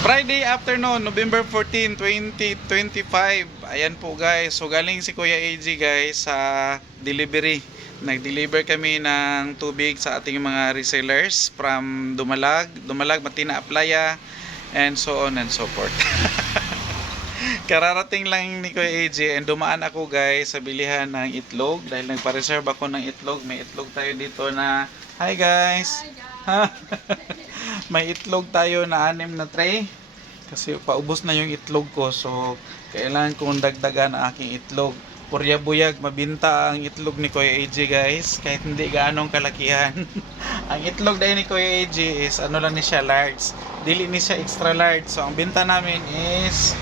Friday afternoon, November 14, 2025. Ayan po guys. So galing si Kuya AG guys sa delivery. Nag-deliver kami ng tubig sa ating mga resellers from Dumalag, Matina, Aplaya, and so on and so forth. Kararating lang ni Kuya AJ and dumaan ako guys sa bilihan ng itlog dahil nagpa-reserve ako ng itlog. May itlog tayo dito na hi guys. May itlog tayo na 6 na tray kasi paubos na yung itlog ko, so kailangan kong dagdagan ang aking itlog. Purya buyag mabinta ang itlog ni Kuya AJ guys, kahit hindi gaanong kalakihan. Ang itlog dahil ni Kuya AJ is ano lang ni siya, large, dili ni siya extra large. So ang binta namin is,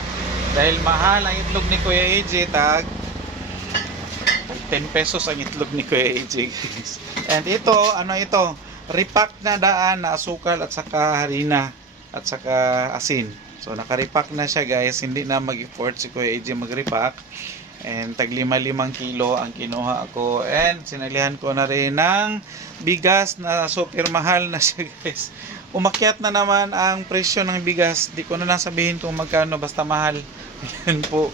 dahil mahal ang itlog ni Kuya AJ, tag 10 pesos ang itlog ni Kuya AJ guys. And ito, ano ito, repack na daan na asukal at saka harina at saka asin. So naka-repack na siya guys, hindi na mag-effort si Kuya AJ mag-repack. And tag 5 kilo ang kinuha ako, and sinalihan ko na rin ng bigas na super mahal na siya guys. Umakyat na naman ang presyo ng bigas, di ko na nasabihin kung magkano, basta mahal. Yan po.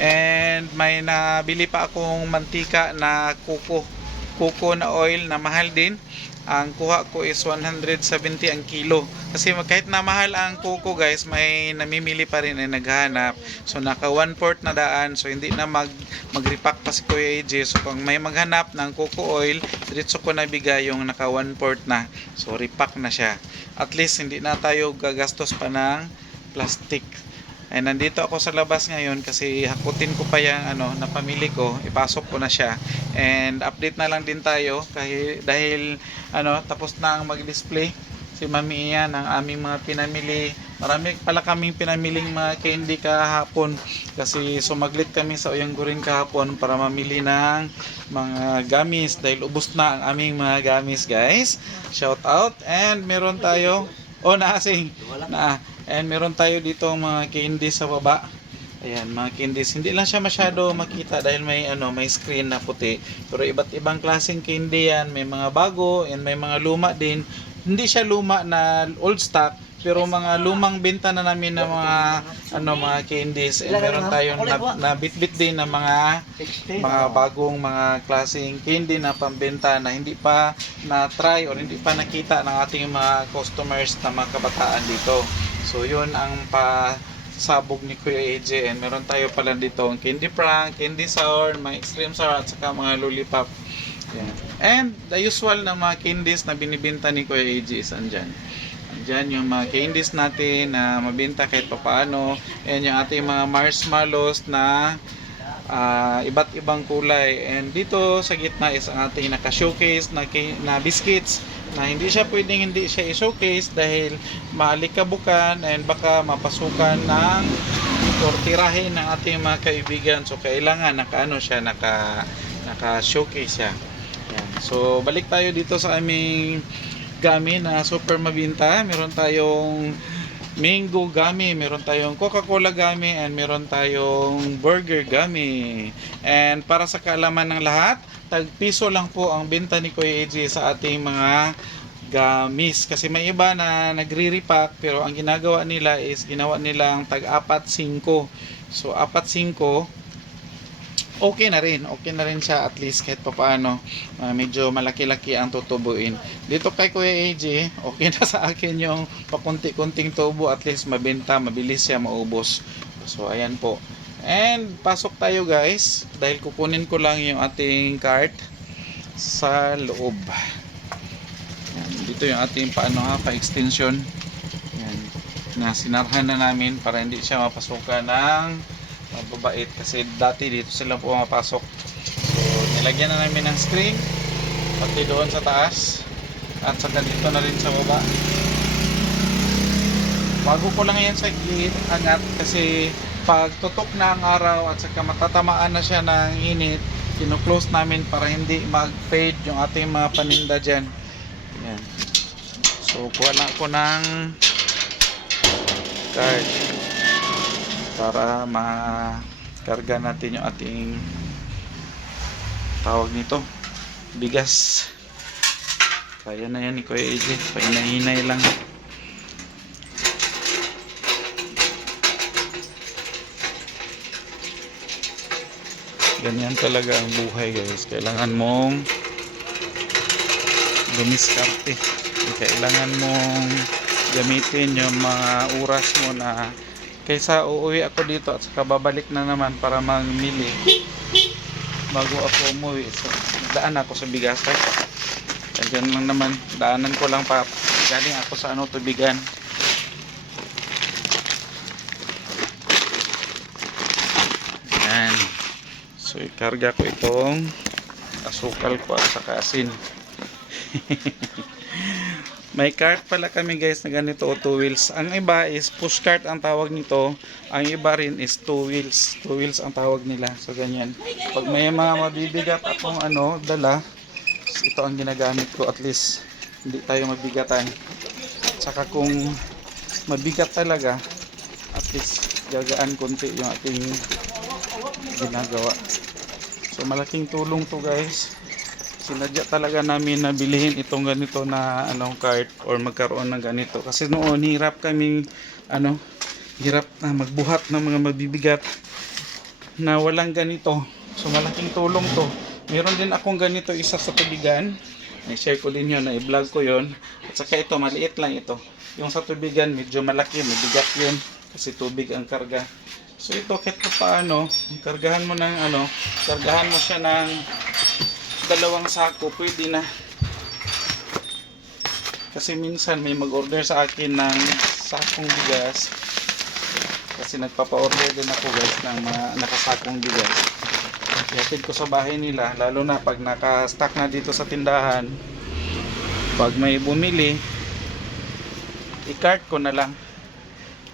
And may nabili pa akong mantika na kuko na oil na mahal din. Ang kuha ko is 170 ang kilo. Kasi kahit na mahal ang kuko guys, may namimili pa rin ay naghahanap. So naka 1/4 na daan. So hindi na mag-repack pa si Kuya AJ. So kung may maghanap ng kuko oil, diretso ko na bigay yung naka 1/4 na. So repack na siya. At least hindi na tayo gagastos pa ng plastic. Ay nandito ako sa labas ngayon kasi hakutin ko pa yung na pamili ko, ipasok ko na siya. And update na lang din tayo dahil tapos na ang mag-display si Mami Ian ng aming mga pinamili. Marami pala kaming pinamiling mga candy kahapon kasi sumaglit kami sa Uyanggurin kahapon para mamili ng mga gamis dahil ubos na ang aming mga gamis guys. Shout out. And meron tayo naasing na. And meron tayo dito mga candies sa baba. Ayan, mga candies. Hindi lang siya masyado makita dahil may may screen na puti. Pero iba't ibang klaseng candy yan. May mga bago and may mga luma din. Hindi siya luma na old stock, pero mga lumang benta na namin na mga candies. And meron tayong na bit-bit din na mga bagong mga klaseng candy na pambenta na hindi pa na-try or hindi pa nakita ng ating mga customers na mga kabataan dito. So yun ang pasabog ni Kuya AJ. And meron tayo pala dito ang candy prank, candy sour, mga extreme sour at saka mga lollipop. Yan. And the usual na mga candies na binibenta ni Kuya AJ is andyan. Andyan yung mga candies natin na mabenta kahit papaano. And yung ating mga marshmallows na iba't ibang kulay. And dito sa gitna is ang ating naka-showcase na biscuits na hindi siya pwedeng hindi siya i-showcase dahil maalikabukan and baka mapasukan ng or tirahin ng ating mga kaibigan. So kailangan naka-showcase siya. Yan. So balik tayo dito sa aming gami na super mabinta. Meron tayong mango gummy, meron tayong Coca-Cola gummy, and meron tayong burger gummy. And para sa kaalaman ng lahat, tag-piso lang po ang benta ni Kuya AJ sa ating mga gummies. Kasi may iba na nagre-repack, pero ang ginagawa nila is ginawa nilang tag-4-5. So 4-5 okay na rin siya, at least kahit papaano medyo malaki-laki ang tutubuin. Dito kay Kuya AJ, okay na sa akin yung pakunti-kunting tubo, at least mabenta, mabilis siya maubos. So ayan po. And pasok tayo guys dahil kukunin ko lang yung ating cart sa loob. Yan, dito yung ating pa-extension. Yan, na sinarhan na namin para hindi siya mapasukan ng mababait kasi dati dito sila po mapasok. So nilagyan na namin ng screen pati doon sa taas at saka dito na rin sa baba. Bago ko lang yan sa angat kasi pag tutok na ang araw at saka matatamaan na siya ng init, kino-close namin para hindi mag-fade yung ating mga paninda dyan. Yan. So kuha lang ako ng card para makarga natin yung ating tawag nito, bigas. Kaya na yan ni Kuya AJ, pahinay-hinay lang. Ganyan talaga ang buhay guys. Kailangan mong dumiskarte. Kailangan mong gamitin yung mga oras mo na kaysa uuwi ako dito at saka babalik na naman para mamili bago ako umuwi. So, daan ako sa bigasan. Diyan lang naman. Daanan ko lang pa. Galing ako sa tubigan. Yan. So, ikarga ko itong asukal ko at saka asin. May cart pala kami guys na ganito o 2 wheels. Ang iba is push cart ang tawag nito. Ang iba rin is 2 wheels. 2 wheels ang tawag nila. So ganyan. Pag may mga mabibigat akong dala, ito ang ginagamit ko. At least hindi tayo mabigatan. Saka kung mabigat talaga, at least gagaan konti yung ating ginagawa. So malaking tulong to guys. Sinadya talaga namin na bilhin itong ganito na cart or magkaroon ng ganito kasi noon hirap kaming hirap na magbuhat ng mga mabibigat na walang ganito. So malaking tulong to. Meron din akong ganito isa sa tubigan. I-share ko din yun, i-vlog ko yun. At saka ito maliit lang ito. Yung sa tubigan medyo malaki, mabigat yun kasi tubig ang karga. So ito kahit paano, kargahan mo ng kargahan mo siya ng 2 sako, pwede na. Kasi minsan may mag-order sa akin ng sakong bigas. Kasi nagpapa-order din ako guys ng mga nakasakong bigas. Ihatid ko sa bahay nila, lalo na pag naka-stock na dito sa tindahan. Pag may bumili, i-cart ko na lang.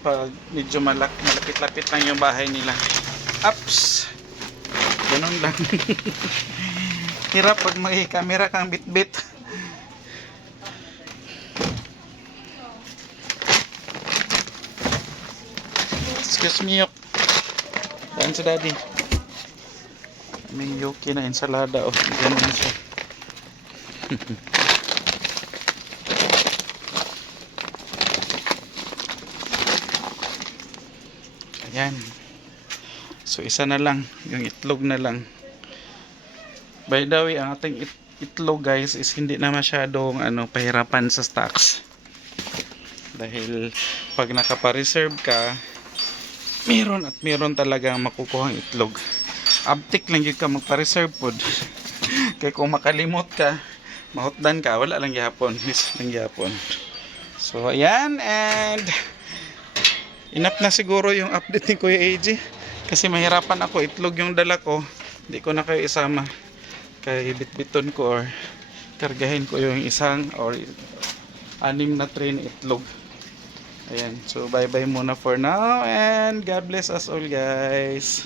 Pag medyo malapit-lapit lang yung bahay nila. Ups! Ganun lang. Hirap pag may camera kang bit-bit. Excuse me, yok. Daan sa daddy. May yoki na ensalada. Oh, ganun siya. Ayan. So, isa na lang. Yung itlog na lang. By the way, ang ating itlog guys is hindi na masyadong pahirapan sa stocks. Dahil pag nakapa-reserve ka, meron at meron talagang makukuhang itlog. Abtik lang yun ka magpa-reserve food. Kaya kung makalimot ka, mahutdan ka, wala lang yapon. Miss lang yapon. So ayan, and enough na siguro yung update ni Kuya AJ. Kasi mahirapan ako, itlog yung dala ko. Hindi ko na kayo isama. Kaya bitbiton ko or kargahin ko yung isang or 6 na tray na itlog. Ayan, so bye bye muna for now and God bless us all guys.